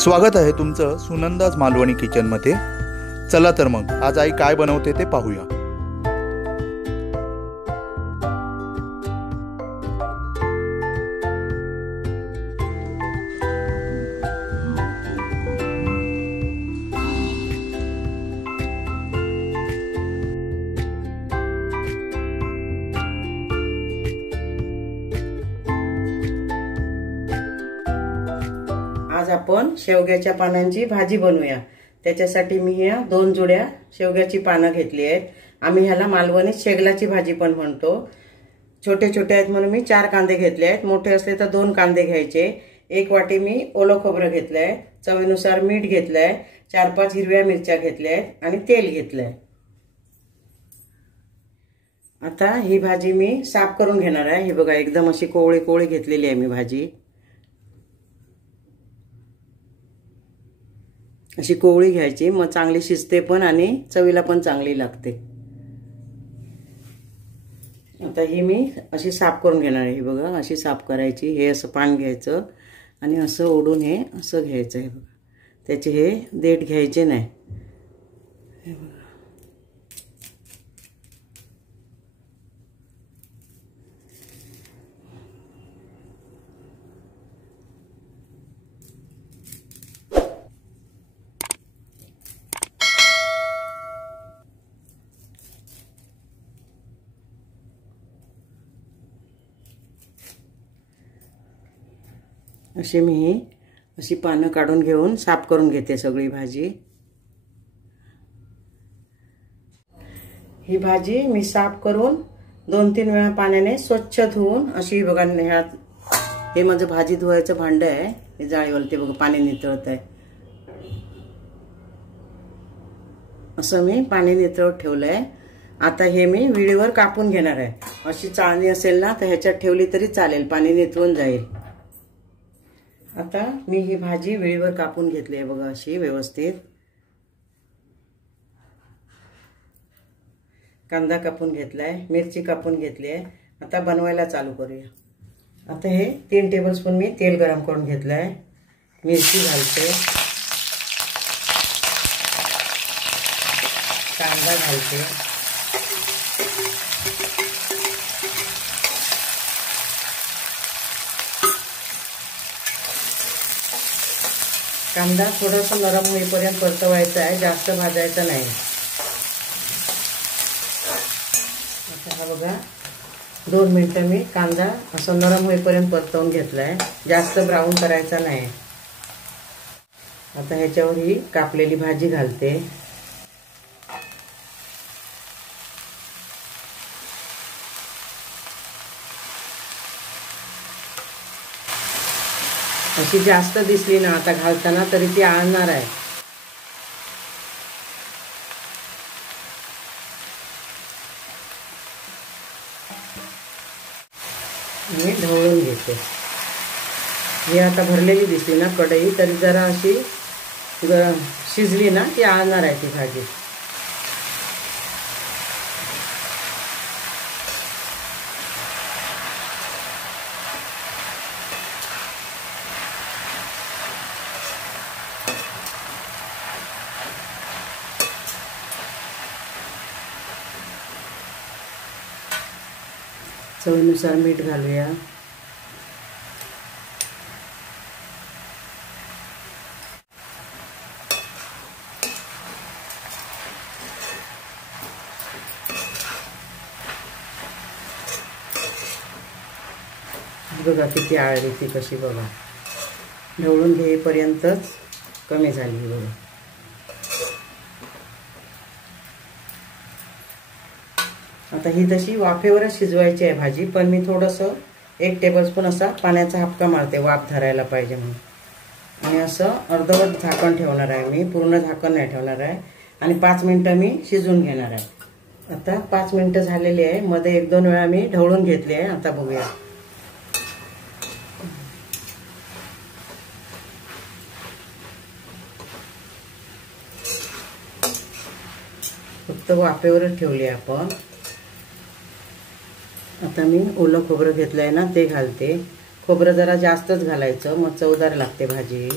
स्वागत आहे तुमचं सुनंदाज मालवणी किचनमध्ये। चला तर मग आज आई काय बनवते ते पाहूया। आज आपण शेवग्याच्या पानांची भाजी बनवूया। त्याच्यासाठी मी ह्या 2 जुड्या शेवग्याची पानं घेतली आहेत। आम्ही ह्याला मालवणी शेगलाची भाजी पण म्हणतो। छोटे छोटे आहेत म्हणून मी 4 कांदे घेतले आहेत, मोठे असले तर 2 कांदे घ्यायचे। 1 वाटी मी ओलं खोबरं घेतलंय, चवीनुसार मीठ घेतलंय, 4-5 हिरव्या मिरच्या घेतल्या आहेत आणि तेल घेतलंय। आता ही भाजी मी साफ करून घेणार आहे। ही बघा एकदम अशी कोवळी कोवळी घेतलेली आहे मी भाजी। अशी कोवळी घ्यायची, मग चांगली शिजते पण आणि चवीला पण चांगली लागते। आता ही मी अशी साफ करून घेणार आहे। ही बघा अशी साफ करायची। हे असं पान घ्यायचं आणि असं ओढून हे असं घ्यायचं आहे बघा। त्याचे हे देठ घ्यायचे नाही। हे बघा अशी मी अशी पानं काढून घेऊन साफ करून घेते सगळी भाजी। ही भाजी मी साफ करून 2-3 वेळा पाण्याने स्वच्छ धुवून अशी बघा। ह्यात हे माझं भाजी धुवायचं भांड आहे, हे जाळीवरती बघा पाणी नितळत आहे। असं मी पाणी नितळत ठेवलंय। आता हे मी विळीवर कापून घेणार आहे। अशी चाळणी असेल ना तर ह्याच्यात ठेवली तरी चालेल, पाणी नितळून जाईल। आता मी ही भाजी वेळेवर कापून घेतली आहे बघा अशी व्यवस्थित। कांदा कापून घेतलाय, मिरची कापून घेतली आहे। आता बनवायला चालू करूया। आता हे 3 टेबलस्पून मी तेल गरम करून घेतलंय। मिरची घालते, कांदा घालते, कांदा थोडासा नरम होईपर्यंत परतवायचा आहे, जास्त भाजायचा नाही। आता हा बघा 2 मिनिटं मी कांदा असं नरम होईपर्यंत परतवून घेतलाय, जास्त ब्राऊन करायचा नाही। आता ह्याच्यावर ही कापलेली भाजी घालते। अशी जास्त दिसली ना आता घालताना तरी ती आणणार आहे। मी ढवळून घेते। ही आता भरलेली दिसली ना कढई तरी जरा अशी शिजली ना ती आणणार आहे ती भाजी। चवीनुसार मीठ घालूया। बघा किती आळली ती कशी बघा, ढवळून घेईपर्यंतच कमी झाली बघा। आता ही तशी वाफेवरच शिजवायची आहे भाजी, पण मी थोडंसं 1 टेबलस्पून असा पाण्याचा हापका मारते, वाफ धरायला पाहिजे म्हणून। आणि असं अर्धवट झाकण ठेवणार आहे मी, पूर्ण झाकण नाही ठेवणार आहे। आणि 5 मिनिटं मी शिजून घेणार आहे। आता 5 मिनिटं झालेली आहे, मध्ये 1-2 वेळा मी ढवळून घेतली आहे। आता बघूया। फक्त वाफेवरच ठेवली आपण। आता मी ओलं खोबरं घेतलंय ना ते घालते। खोबरं जरा जास्तच घालायचं, मग चवदार लागते भाजी।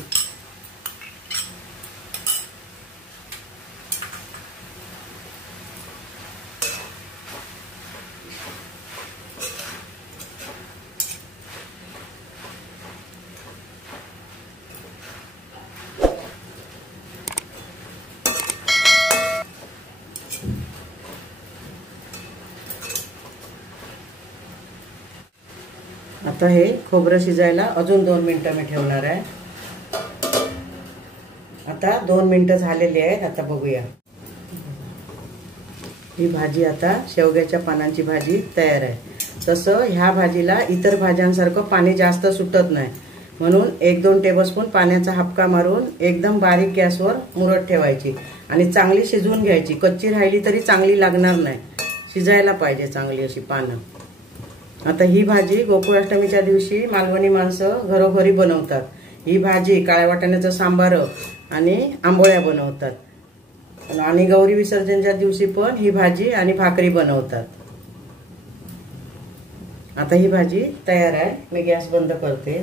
आता हे खोबरं शिजायला अजून 2 मिनिटं मी ठेवणार आहे. आता 2 मिनिटं झालेली आहेत. आता बघूया. ही भाजी आता शेवग्याच्या पानांची भाजी तयार आहे. तसं ह्या भाजीला इतर भाज्यांसारखं पाणी जास्त सुटत नाही, म्हणून 1-2 टेबलस्पून पाण्याचा हापका मारून एकदम बारीक गॅसवर मुरत ठेवायची आणि चांगली शिजवून घ्यायची. कच्ची राहिली तरी चांगली लागणार नाही, शिजायला पाहिजे चांगली अशी पानं. आता ही भाजी गोकुळाष्टमीच्या दिवशी मालवणी माणसं घरोघरी बनवतात. ही भाजी काळ्या वाटाण्याचं सांबार आणि आंबोळ्या बनवतात आणि गौरी विसर्जनच्या दिवशी पण ही भाजी आणि भाकरी बनवतात. आता ही भाजी तयार आहे. मी गॅस बंद करते.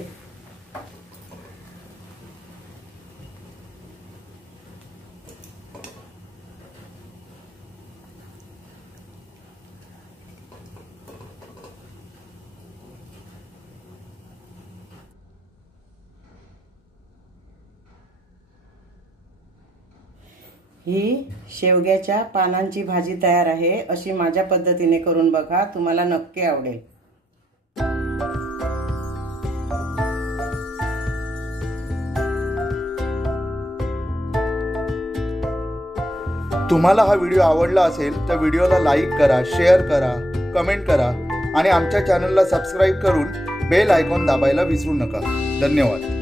ही शेवग्याच्या पानांची भाजी तयार आहे. अशी माझ्या पद्धतीने करून बघा, तुम्हाला नक्की आवडेल. तुम्हाला हा व्हिडिओ आवडला असेल तर व्हिडिओला लाईक करा, शेअर करा, कमेंट करा आणि आमच्या चॅनलला सबस्क्राईब करून बेल आयकॉन दाबायला विसरू नका. धन्यवाद.